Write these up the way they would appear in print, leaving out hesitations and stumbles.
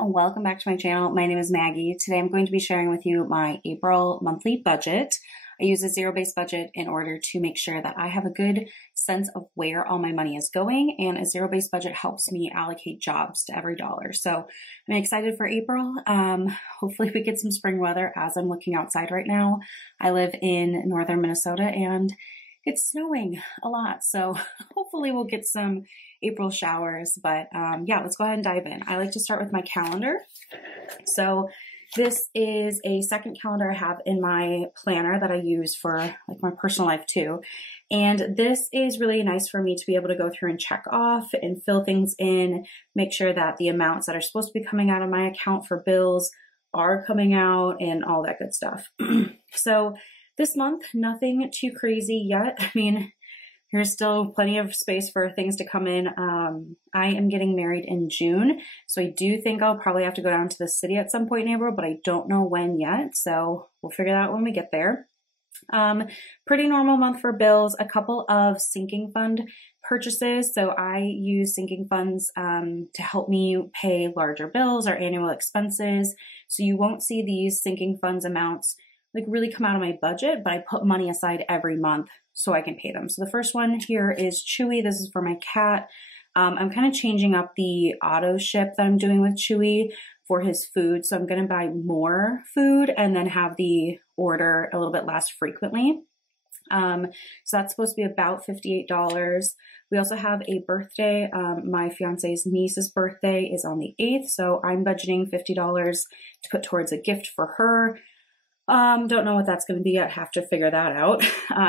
welcome back to my channel. My name is Maggie. Today I'm going to be sharing with you my April monthly budget. I use a zero-based budget in order to make sure that I have a good sense of where all my money is going, and a zero-based budget helps me allocate jobs to every dollar. So I'm excited for April. Hopefully we get some spring weather as I'm looking outside right now. I live in northern Minnesota and it's snowing a lot, so hopefully we'll get some April showers, but yeah, let's go ahead and dive in. I like to start with my calendar. So this is a second calendar I have in my planner that I use for like my personal life too. And this is really nice for me to be able to go through and check off and fill things in, make sure that the amounts that are supposed to be coming out of my account for bills are coming out and all that good stuff. So this month, nothing too crazy yet. I mean, there's still plenty of space for things to come in. I am getting married in June, so I do think I'll probably have to go down to the city at some point in April, but I don't know when yet, so we'll figure that out when we get there. Pretty normal month for bills, a couple of sinking fund purchases. So I use sinking funds to help me pay larger bills or annual expenses. So you won't see these sinking funds amounts like really come out of my budget, but I put money aside every month so I can pay them. So the first one here is Chewy. This is for my cat. I'm kind of changing up the auto ship that I'm doing with Chewy for his food. So I'm going to buy more food and then have the order a little bit less frequently. So that's supposed to be about $58. We also have a birthday. My fiance's niece's birthday is on the 8th. So I'm budgeting $50 to put towards a gift for her. Don't know what that's going to be yet. Have to figure that out.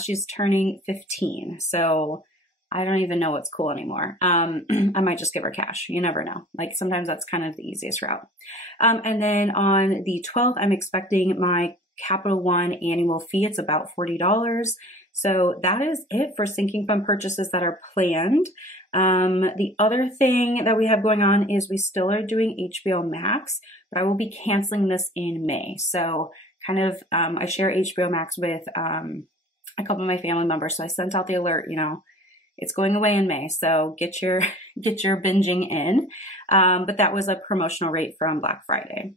She's turning 15, so I don't even know what's cool anymore. I might just give her cash. You never know. Like sometimes that's kind of the easiest route. And then on the 12th, I'm expecting my Capital One annual fee. It's about $40. So that is it for sinking fund purchases that are planned. The other thing that we have going on is we still are doing HBO Max, but I will be canceling this in May. So kind of, I share HBO Max with a couple of my family members. So I sent out the alert, you know, it's going away in May. So get your binging in. But that was a promotional rate from Black Friday.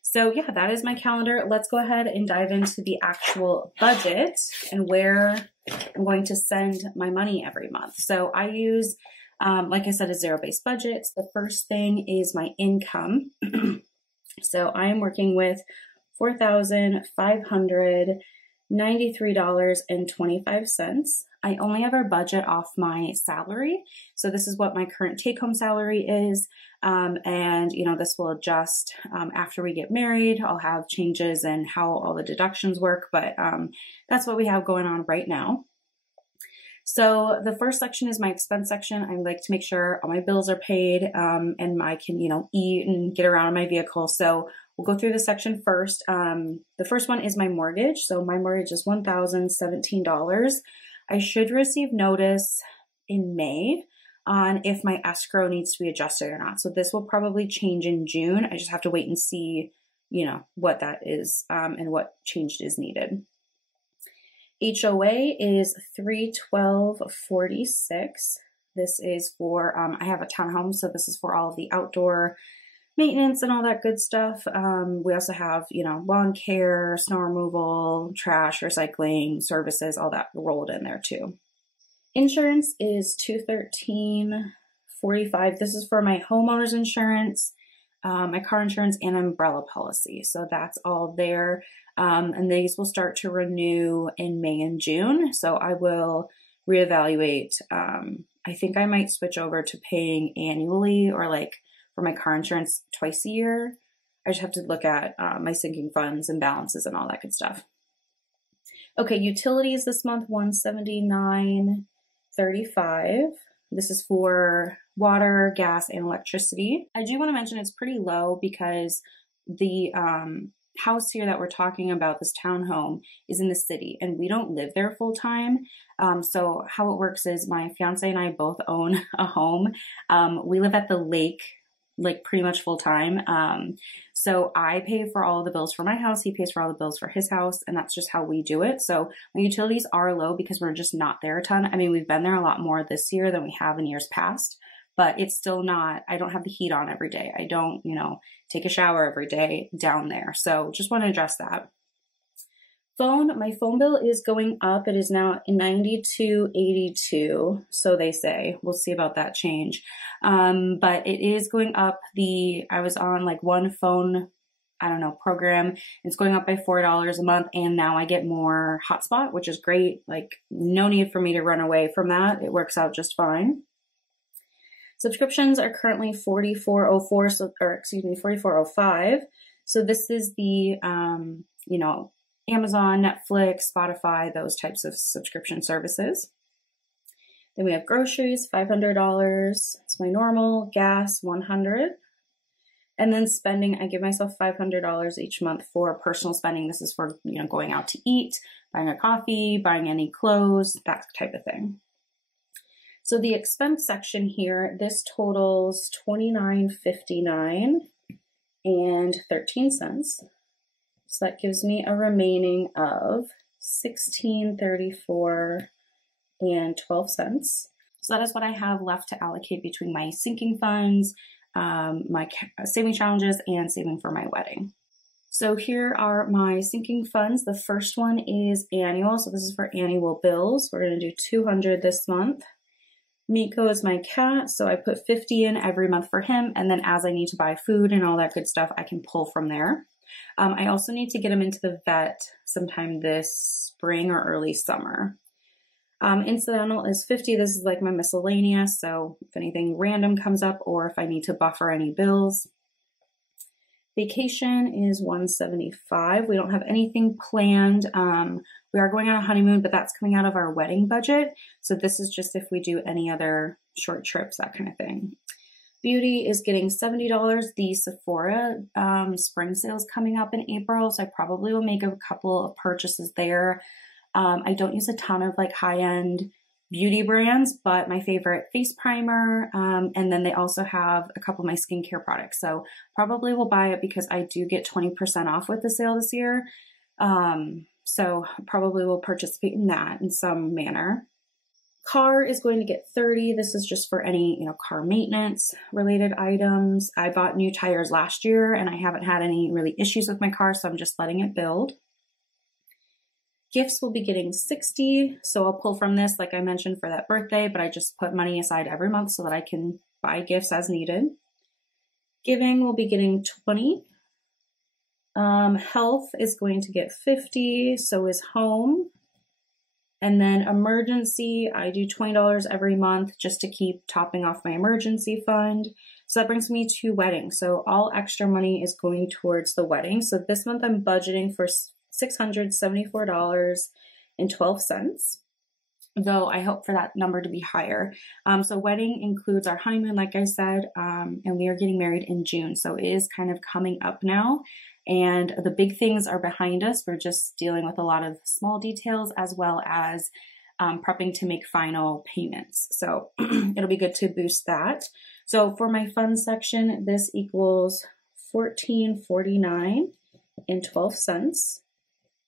So yeah, that is my calendar. Let's go ahead and dive into the actual budget and where I'm going to send my money every month. So I use, like I said, a zero-based budget. The first thing is my income. So I am working with $4,593.25. I only ever budget off my salary. So this is what my current take-home salary is. And you know, this will adjust after we get married. I'll have changes in how all the deductions work, but that's what we have going on right now. So the first section is my expense section. I like to make sure all my bills are paid and I can, you know, eat and get around in my vehicle. So we'll go through the section first. The first one is my mortgage. So my mortgage is $1,017. I should receive notice in May on if my escrow needs to be adjusted or not. So this will probably change in June. I just have to wait and see, you know, what that is and what change is needed. HOA is $312.46. This is for, I have a townhome, so this is for all of the outdoor maintenance and all that good stuff. We also have, you know, lawn care, snow removal, trash, recycling, services, all that rolled in there too. Insurance is $213.45. This is for my homeowner's insurance, my car insurance, and umbrella policy. So that's all there. And these will start to renew in May and June. So I will reevaluate. I think I might switch over to paying annually or like for my car insurance twice a year. I just have to look at my sinking funds and balances and all that good stuff. Okay, utilities this month, $179.35. This is for water, gas, and electricity. I do want to mention it's pretty low because the house here that we're talking about, this townhome, is in the city and we don't live there full time. So how it works is my fiance and I both own a home. We live at the lake like pretty much full time. So I pay for all the bills for my house. He pays for all the bills for his house. And that's just how we do it. So my utilities are low because we're just not there a ton. I mean, we've been there a lot more this year than we have in years past, but it's still not, I don't have the heat on every day. I don't, take a shower every day down there. So just want to address that. My phone bill is going up. It is now $92.82, so they say. We'll see about that change. But it is going up. I was on like one phone, program. It's going up by $4 a month, and now I get more hotspot, which is great. Like, no need for me to run away from that. It works out just fine. Subscriptions are currently $44.05. So this is the, Amazon, Netflix, Spotify, those types of subscription services. Then we have groceries, $500. It's my normal. Gas, $100. And then spending, I give myself $500 each month for personal spending. This is for, going out to eat, buying a coffee, buying any clothes, that type of thing. So the expense section here, this totals $29.59 and 13 cents. So that gives me a remaining of $16.34 and 12 cents. So that is what I have left to allocate between my sinking funds, my saving challenges, and saving for my wedding. So here are my sinking funds. The first one is annual. So this is for annual bills. We're going to do $200 this month. Miko is my cat, so I put $50 in every month for him, and then as I need to buy food and all that good stuff, I can pull from there. I also need to get him into the vet sometime this spring or early summer. Incidental is $50. This is like my miscellaneous, so if anything random comes up or if I need to buffer any bills. Vacation is $175. We don't have anything planned. We are going on a honeymoon, but that's coming out of our wedding budget. So this is just if we do any other short trips, that kind of thing. Beauty is getting $70. The Sephora spring sale is coming up in April, so I probably will make a couple of purchases there. I don't use a ton of like high-end beauty brands, but my favorite face primer, and then they also have a couple of my skincare products. So probably will buy it because I do get 20% off with the sale this year. So probably will participate in that in some manner. Car is going to get $30. This is just for any, car maintenance related items. I bought new tires last year and I haven't had any really issues with my car, so I'm just letting it build. Gifts will be getting $60. So I'll pull from this, like I mentioned, for that birthday, but I just put money aside every month so that I can buy gifts as needed. Giving will be getting $20. Health is going to get $50. So is home. And then emergency, I do $20 every month just to keep topping off my emergency fund. So that brings me to wedding. So all extra money is going towards the wedding. So this month I'm budgeting for $674.12, though I hope for that number to be higher. So wedding includes our honeymoon, like I said, and we are getting married in June. So it is kind of coming up now. And the big things are behind us. We're just dealing with a lot of small details as well as prepping to make final payments. So it'll be good to boost that. So for my fund section, this equals $14.49 and 12 cents.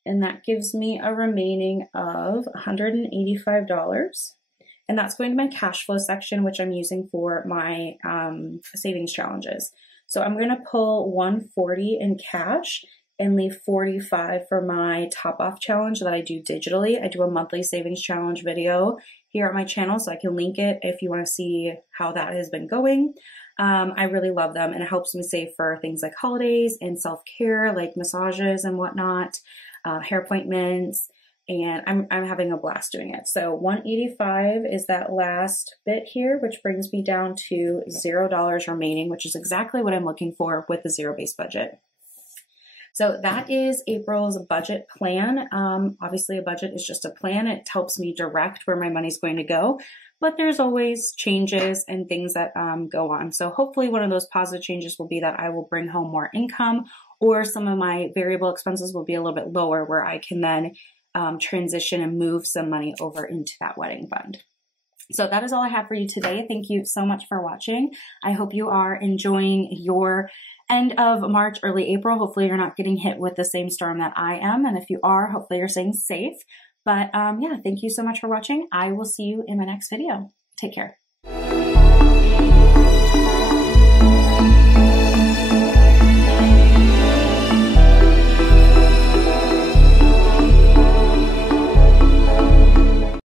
And that gives me a remaining of $185. And that's going to my cash flow section, which I'm using for my savings challenges. So I'm going to pull $140 in cash and leave $45 for my top off challenge that I do digitally. I do a monthly savings challenge video here at my channel, so I can link it if you want to see how that has been going. I really love them, and it helps me save for things like holidays and self-care, like massages and whatnot, hair appointments, and I'm having a blast doing it. So $185 is that last bit here, which brings me down to $0 remaining, which is exactly what I'm looking for with the zero-based budget. So that is April's budget plan. Obviously a budget is just a plan. It helps me direct where my money's going to go, but there's always changes and things that go on. So hopefully one of those positive changes will be that I will bring home more income, or some of my variable expenses will be a little bit lower where I can then transition and move some money over into that wedding fund. So that is all I have for you today. Thank you so much for watching. I hope you are enjoying your end of March, early April. Hopefully you're not getting hit with the same storm that I am. And if you are, hopefully you're staying safe. But yeah, thank you so much for watching. I will see you in my next video. Take care.